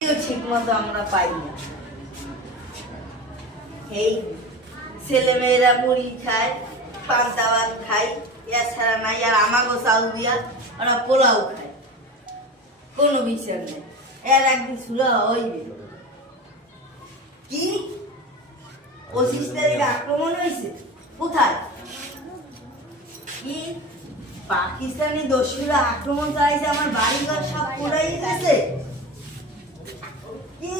ঠিক মতো আমরা পাই না। এই ছেলেমেয়েরা মুড়ি খায়, পান্তা ভাত খায়, এছাড়া নাই। আর আমাগো চাউল দিয়া ওরা পোলাও খায়, কোনো বিচার নেই। এর একদিন সুরা হইবে। কি 25 তারিখে আক্রমণ হয়েছে? কোথায়? কি পাকিস্তানি দস্যুরা আক্রমণ চালাইছে, আমার বাড়িঘর সব পুরাই গেছে। কি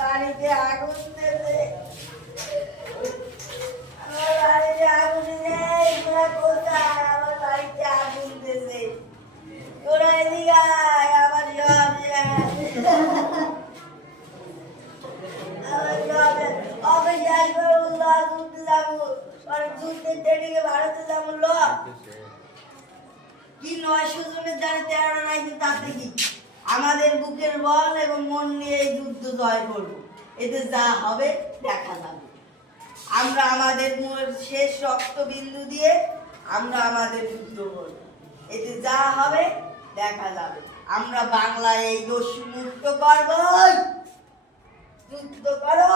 বাড়িতে আগুন দিয়েছে, আমার বাড়িতে আগুন দিয়েছে। কোথায়? আমার বাড়িতে আগুন দিয়েছে। তোরা এদিকে আয়, আমার আমাদের বুকের বল এবং মন নিয়ে এই যুদ্ধ জয় করবো। এতে যা হবে দেখা যাবে। আমরা আমাদের শেষ রক্তবিন্দু দিয়ে আমরা আমাদের যুদ্ধ করব। এতে যা হবে দেখা যাবে। আমরা বাংলায় এই দস্যু মুক্ত করব। যুদ্ধ করো,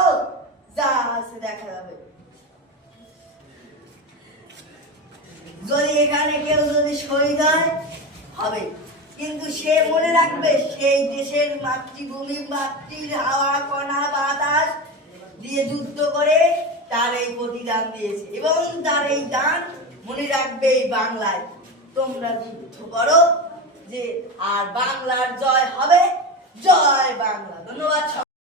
যা আছে দেখা যাবে। যদি এখানে কেউ যদি শহীদ হয় হবে, কিন্তু সে মনে রাখবে সেই দেশের মাতৃভূমি, মাতৃর হাওয়া কণা বাতাস দিয়ে যুদ্ধ করে তার এই প্রতিদান দিয়েছে, এবং তার এই দান মনে রাখবে এই বাংলায়। তোমরা যুদ্ধ করো যে, আর বাংলার জয় হবে। জয় বাংলা। ধন্যবাদ।